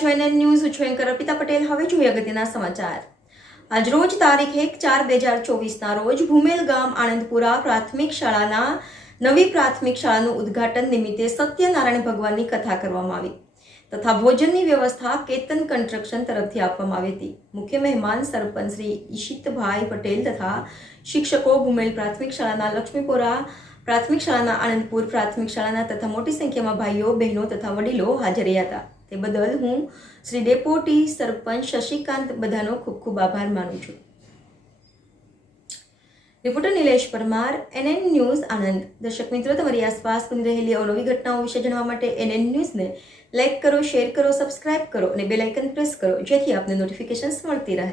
છો NN news. હું છું એન્કર અર્પિતા પટેલ. હવે જોઈએ અગત્યના સમાચાર. આજરોજ તારીખ 1/4/2024ના રોજ ભૂમેલ ગામ આણંદપુરા પ્રાથમિક શાળાના નવી પ્રાથમિક શાળાનું ઉદ્ઘાટન નિમિત્તે સત્યનારાયણ ભગવાનની કથા કરવામાં આવી તથા ભોજનની વ્યવસ્થા કેતન કન્સ્ટ્રક્શન તરફથી આપવામાં આવી હતી. મુખ્ય મહેમાન સરપંચ શ્રી ઈશિતભાઈ પટેલ તથા શિક્ષકો, ભૂમેલ પ્રાથમિક શાળાના, લક્ષ્મીપુરા પ્રાથમિક શાળાના, આણંદપુર પ્રાથમિક શાળાના તથા મોટી સંખ્યામાં ભાઈઓ, બહેનો તથા વડીલો હાજર રહ્યા હતા. તે બદલ હું શ્રી ડેપ્યુટી સરપંચ શશિકાંત બધાનો ખૂબ ખૂબ આભાર માનું છું. Reporter Nilesh Parmar, NN news Anand. દર્શક મિત્રો, તમારી આસપાસ બની રહેલી અવનવી ઘટનાઓ વિશે જાણવા માટે એનએન ન્યૂઝને લાઇક કરો, શેર કરો, સબસ્ક્રાઇબ કરો અને બેલ આઇકન પ્રેસ કરો, જેથી આપને નોટિફિકેશન્સ મળતી રહે.